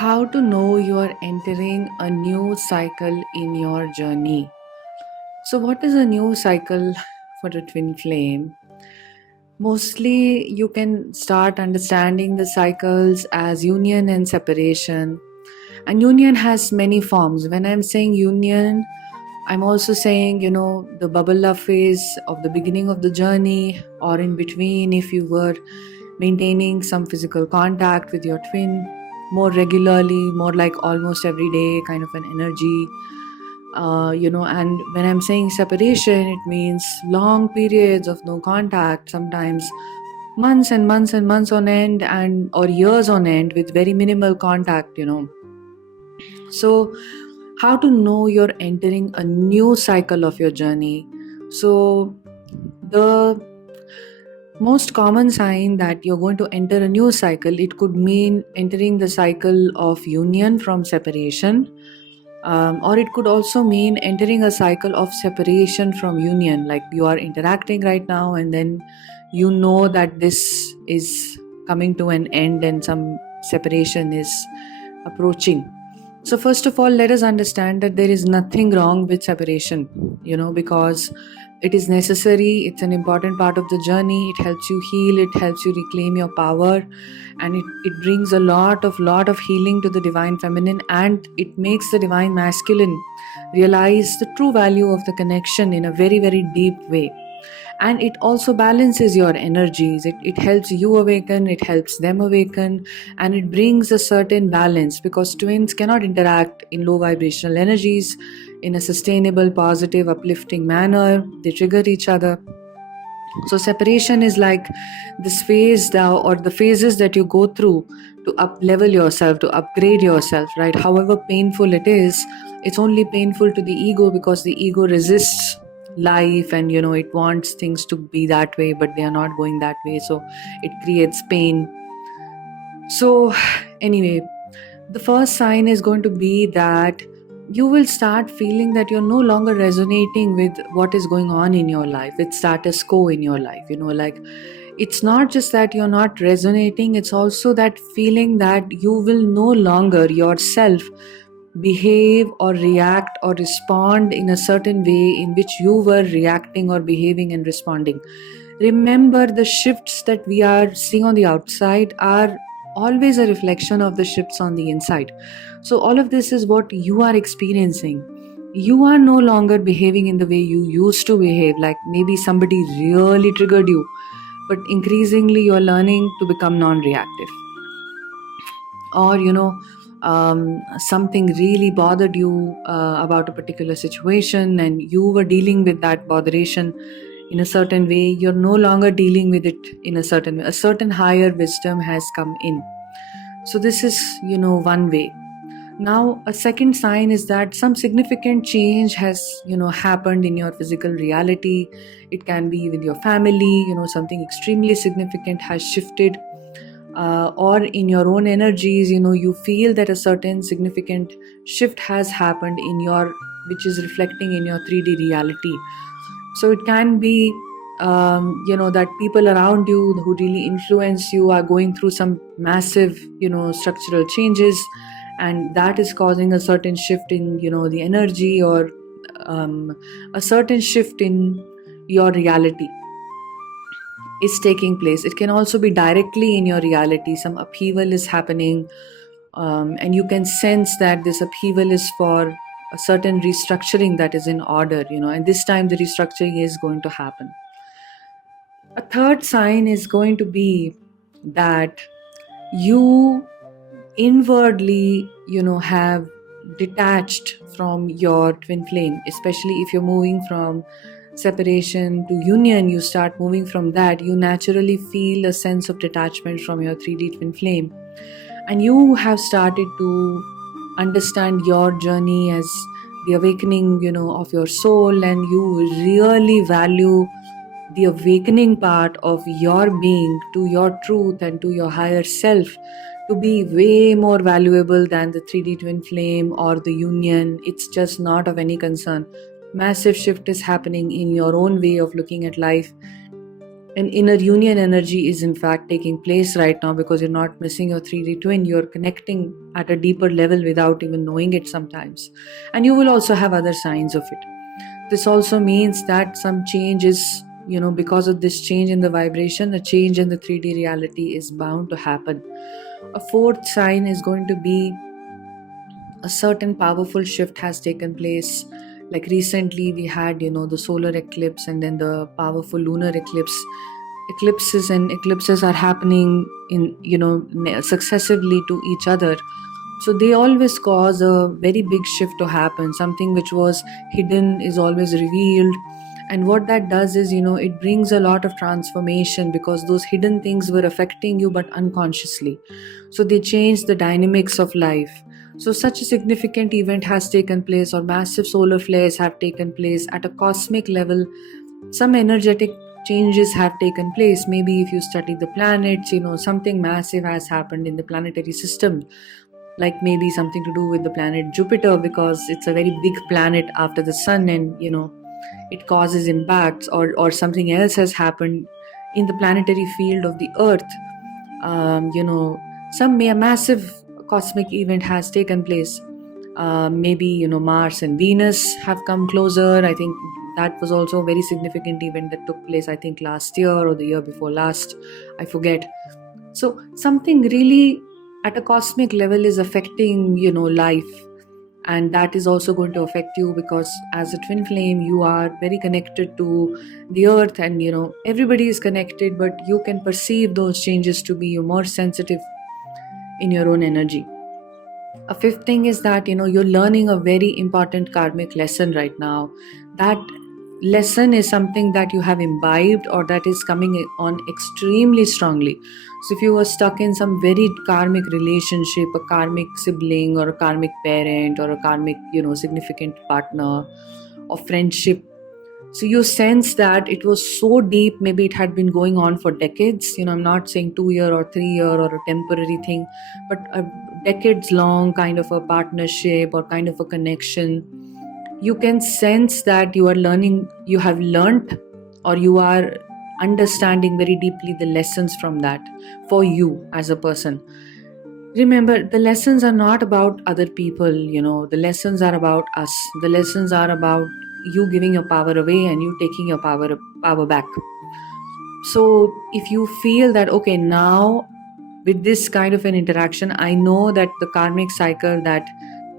How to know you are entering a new cycle in your journey. So, what is a new cycle for the twin flame? Mostly, you can start understanding the cycles as union and separation. And union has many forms. When I'm saying union, I'm also saying, the bubble love phase of the beginning of the journey, or in between, if you were maintaining some physical contact with your twin more regularly, more like almost every day kind of an energy. And when I'm saying separation, it means long periods of no contact, sometimes months and months and months on end, and or years on end with very minimal contact. So, how to know you're entering a new cycle of your journey? So, the most common sign that you're going to enter a new cycle, it could mean entering the cycle of union from separation, or it could also mean entering a cycle of separation from union, like you are interacting right now and then you know that this is coming to an end and some separation is approaching. So first of all, let us understand that there is nothing wrong with separation, because it is necessary. It's an important part of the journey. It helps you heal, it helps you reclaim your power, and it brings a lot of healing to the divine feminine, and it makes the divine masculine realize the true value of the connection in a very, very deep way. And it also balances your energies. It helps you awaken, it helps them awaken, and it brings a certain balance, because twins cannot interact in low vibrational energies in a sustainable, positive, uplifting manner. They trigger each other. So separation is like this phase now, or the phases that you go through to up level yourself, to upgrade yourself, right? However painful it is, it's only painful to the ego because the ego resists life, and it wants things to be that way, but they are not going that way, so it creates pain. So anyway, the first sign is going to be that you will start feeling that you're no longer resonating with what is going on in your life, with status quo in your life. Like, it's not just that you're not resonating, it's also that feeling that you will no longer yourself behave or react or respond in a certain way in which you were reacting or behaving and responding. Remember, the shifts that we are seeing on the outside are always a reflection of the shifts on the inside. So all of this is what you are experiencing. You are no longer behaving in the way you used to behave, like maybe somebody really triggered you, but increasingly you're learning to become non-reactive. Or something really bothered you about a particular situation, and you were dealing with that botheration in a certain way. You're no longer dealing with it in a certain way. A certain higher wisdom has come in. So this is one way. Now a second sign is that some significant change has happened in your physical reality. It can be with your family, something extremely significant has shifted, or in your own energies. You feel that a certain significant shift has happened in your, which is reflecting in your 3D reality. So it can be that people around you who really influence you are going through some massive structural changes, and that is causing a certain shift in the energy, or a certain shift in your reality is taking place. It can also be directly in your reality. Some upheaval is happening, and you can sense that this upheaval is for a certain restructuring that is in order, and this time the restructuring is going to happen. A third sign is going to be that you inwardly, have detached from your twin flame, especially if you're moving from separation to union. You start moving from that, you naturally feel a sense of detachment from your 3D twin flame, and you have started to understand your journey as the awakening of your soul, and you really value the awakening part of your being to your truth and to your higher self to be way more valuable than the 3D twin flame or the union. It's just not of any concern. Massive shift is happening in your own way of looking at life, An inner union energy is in fact taking place right now, because you're not missing your 3D twin. You're connecting at a deeper level without even knowing it sometimes. And you will also have other signs of it. This also means that some change is, because of this change in the vibration, a change in the 3D reality is bound to happen. A fourth sign is going to be a certain powerful shift has taken place. Like recently we had, the solar eclipse, and then the powerful lunar eclipse. Eclipses and eclipses are happening in, successively to each other. So they always cause a very big shift to happen. Something which was hidden is always revealed. And what that does is, it brings a lot of transformation, because those hidden things were affecting you but unconsciously. So they change the dynamics of life. So such a significant event has taken place, or massive solar flares have taken place at a cosmic level. Some energetic changes have taken place. Maybe if you study the planets, something massive has happened in the planetary system. Like maybe something to do with the planet Jupiter, because it's a very big planet after the sun, and it causes impacts, or something else has happened in the planetary field of the earth. A massive cosmic event has taken place. Maybe Mars and Venus have come closer. I think that was also a very significant event that took place, I think last year or the year before last, I forget. So something really at a cosmic level is affecting life, and that is also going to affect you, because as a twin flame you are very connected to the earth, and everybody is connected, but you can perceive those changes to be more sensitive in your own energy. A fifth thing is that you're learning a very important karmic lesson right now. That lesson is something that you have imbibed, or that is coming on extremely strongly. So if you were stuck in some very karmic relationship, a karmic sibling or a karmic parent or a karmic significant partner or friendship, so you sense that it was so deep, maybe it had been going on for decades. I'm not saying 2 year or 3 year or a temporary thing, but a decades long kind of a partnership or kind of a connection. You can sense that you have learned, or you are understanding very deeply the lessons from that for you as a person. Remember, the lessons are not about other people, the lessons are about us. The lessons are about you giving your power away and you taking your power back. So if you feel that, okay, now with this kind of an interaction, I know that the karmic cycle that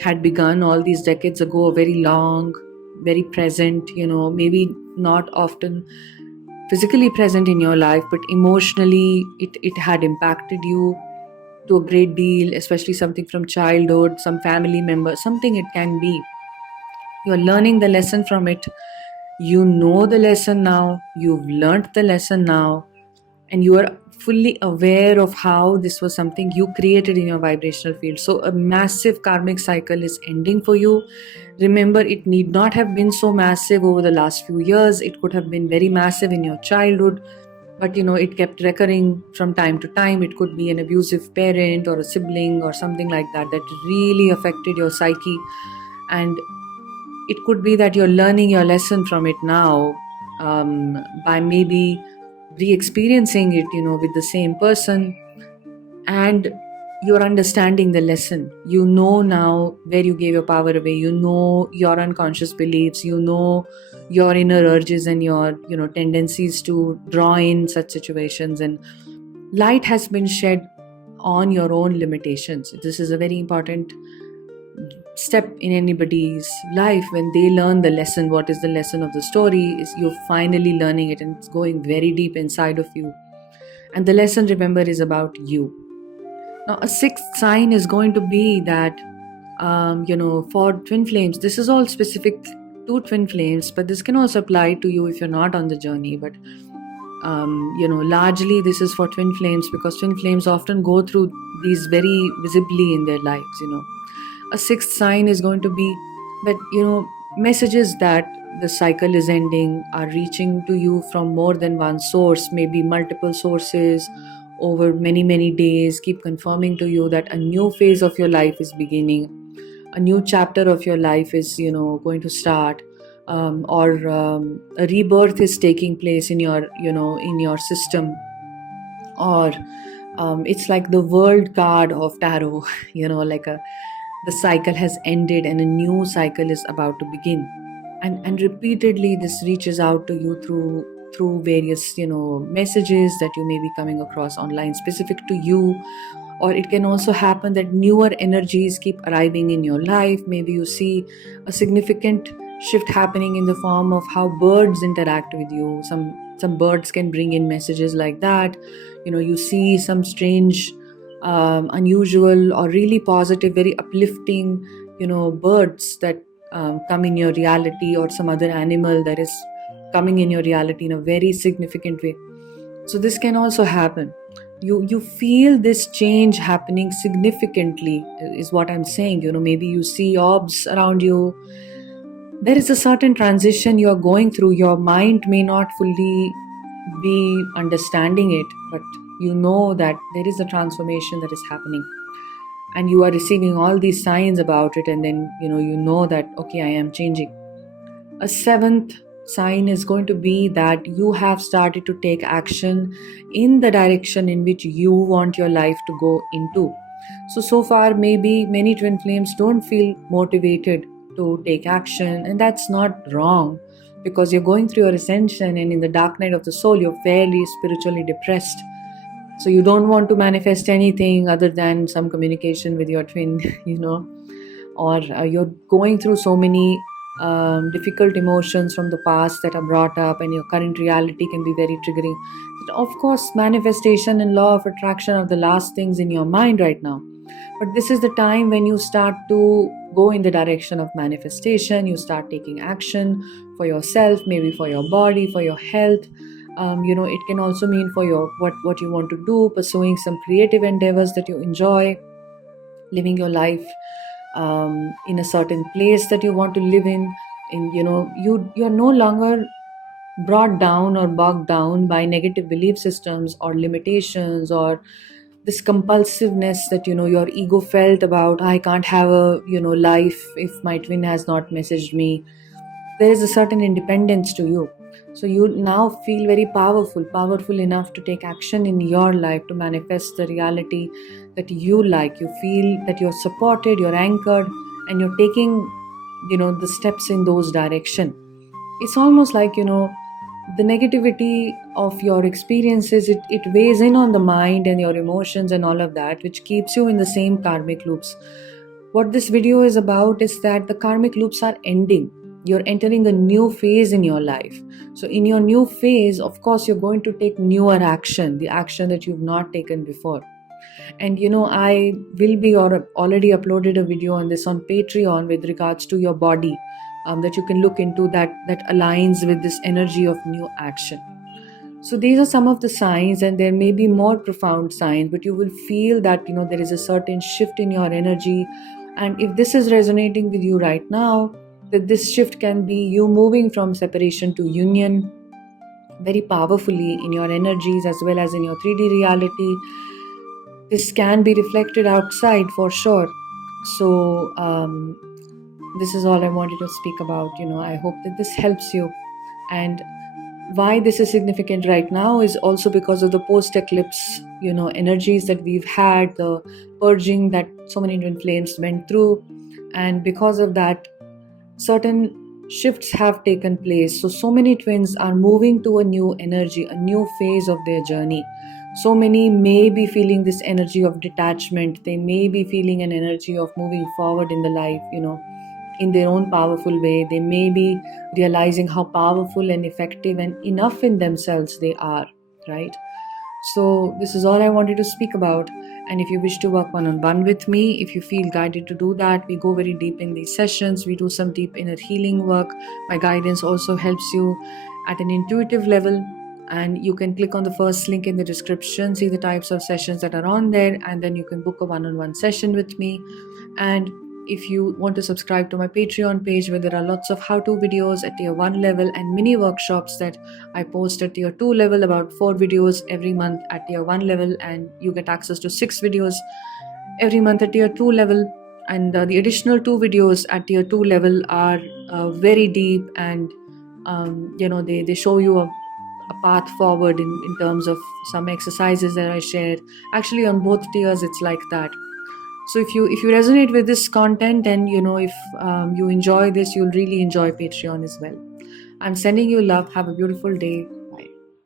had begun all these decades ago, very long, very present, maybe not often physically present in your life, but emotionally it had impacted you to a great deal, especially something from childhood, some family member, something it can be. You're learning the lesson from it. You know the lesson now, you've learned the lesson now, and you are fully aware of how this was something you created in your vibrational field. So a massive karmic cycle is ending for you. Remember, it need not have been so massive over the last few years. It could have been very massive in your childhood, but it kept recurring from time to time. It could be an abusive parent or a sibling or something like that really affected your psyche. And it could be that you're learning your lesson from it now, by maybe re-experiencing it with the same person, and you're understanding the lesson. You know now where you gave your power away. You know your unconscious beliefs. You know your inner urges and your tendencies to draw in such situations, and light has been shed on your own limitations. This is a very important step in anybody's life. When they learn the lesson, what is the lesson of the story, is you're finally learning it, and it's going very deep inside of you. And the lesson, remember, is about you. Now, a sixth sign is going to be that, for twin flames, this is all specific to twin flames, but this can also apply to you if you're not on the journey. But, largely this is for twin flames, because twin flames often go through these very visibly in their lives. A sixth sign is going to be that, messages that the cycle is ending are reaching to you from more than one source, maybe multiple sources over many days, keep confirming to you that a new phase of your life is beginning. A new chapter of your life is, going to start. or a rebirth is taking place in your, in your system, or it's like the world card of tarot, like the cycle has ended and a new cycle is about to begin. And repeatedly this reaches out to you through various, messages that you may be coming across online specific to you. Or it can also happen that newer energies keep arriving in your life. Maybe you see a significant shift happening in the form of how birds interact with you. Some birds can bring in messages like that. You see some strange, unusual, or really positive, very uplifting, birds that come in your reality, or some other animal that is coming in your reality in a very significant way. So this can also happen. You feel this change happening significantly, is what I'm saying. Maybe you see orbs around you. There is a certain transition you're going through. Your mind may not fully be understanding it, but you know that there is a transformation that is happening, and you are receiving all these signs about it. And then you know that, okay, I am changing. A seventh sign is going to be that you have started to take action in the direction in which you want your life to go into. So far, maybe many twin flames don't feel motivated to take action, and that's not wrong, because you're going through your ascension, and in the dark night of the soul, you're fairly spiritually depressed. So you don't want to manifest anything other than some communication with your twin, or you're going through so many difficult emotions from the past that are brought up, and your current reality can be very triggering. Of course, manifestation and law of attraction are the last things in your mind right now. But this is the time when you start to go in the direction of manifestation. You start taking action for yourself, maybe for your body, for your health. It can also mean for your what you want to do, pursuing some creative endeavors that you enjoy, living your life in a certain place that you want to live in. You're no longer brought down or bogged down by negative belief systems or limitations, or this compulsiveness that your ego felt about, I can't have a life if my twin has not messaged me. There is a certain independence to you. So you now feel very powerful enough to take action in your life to manifest the reality that you like. You feel that you're supported, you're anchored, and you're taking the steps in those direction. It's almost like the negativity of your experiences, it weighs in on the mind and your emotions and all of that, which keeps you in the same karmic loops. What this video is about is that the karmic loops are ending. You're entering a new phase in your life. So in your new phase, of course, you're going to take newer action, the action that you've not taken before. And I will be already uploaded a video on this on Patreon with regards to your body, that you can look into, that aligns with this energy of new action. So these are some of the signs, and there may be more profound signs, but you will feel that there is a certain shift in your energy. And if this is resonating with you right now, that this shift can be you moving from separation to union very powerfully in your energies as well as in your 3D reality. This can be reflected outside for sure. So this is all I wanted to speak about. I hope that this helps you. And why this is significant right now is also because of the post-eclipse, energies that we've had, the purging that so many twin flames went through. And because of that, certain shifts have taken place. So many twins are moving to a new energy, a new phase of their journey. So many may be feeling this energy of detachment. They may be feeling an energy of moving forward in the life, in their own powerful way. They may be realizing how powerful and effective and enough in themselves they are, right? So this is all I wanted to speak about. And if you wish to work one-on-one with me, if you feel guided to do that, we go very deep in these sessions. We do some deep inner healing work. My guidance also helps you at an intuitive level. And you can click on the first link in the description, see the types of sessions that are on there, and then you can book a one-on-one session with me. And if you want to subscribe to my Patreon page, where there are lots of how-to videos at tier 1 level and mini workshops that I post at tier 2 level, about 4 videos every month at tier 1 level, and you get access to 6 videos every month at tier 2 level. And the additional two videos at tier 2 level are very deep, and they show you a path forward in terms of some exercises that I shared. Actually, on both tiers it's like that. So if you resonate with this content, and if you enjoy this, you'll really enjoy Patreon as well. I'm sending you love. Have a beautiful day.